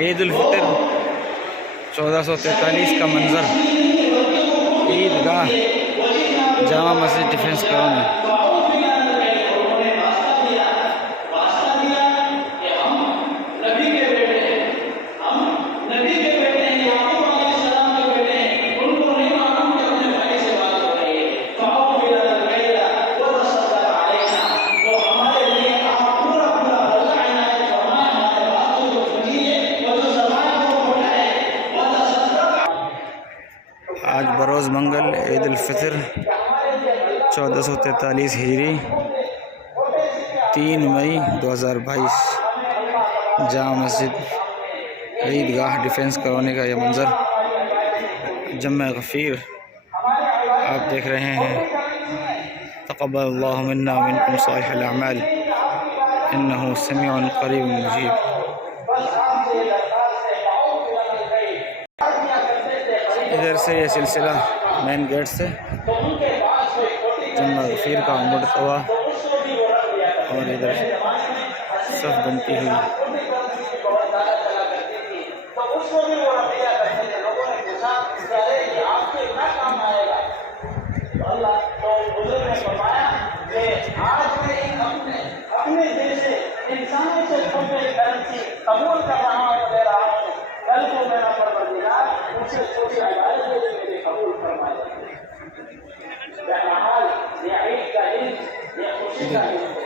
عید الفطر 1443 کا منظر عیدگاہ Jama Masjid defence colony. آج بروز منگل عید الفطر 1443 ہجری 3 مئی 2022 جامع مسجد عیدگاہ ڈیفنس کالونی کا یہ منظر جمع غفیر آپ دیکھ رہے ہیں۔ تقبل اللہ منا ومنکم صالح الاعمال انہ سمیع قریب مجیب۔ ادھر سے یہ سلسلہ مین گیٹ سے جمع غفیر کا مڑتا ہوا اور ادھر صف بنتی ہوئی۔ قبول کر رہا ہوں، دے رہا ہوں، کل کو میرا پروردگار مجھ سے چھوٹی عبادت ہے جو میرے قبول فرمائے۔ بہرحال یہ عید کا دن، یہ خوشی کا دن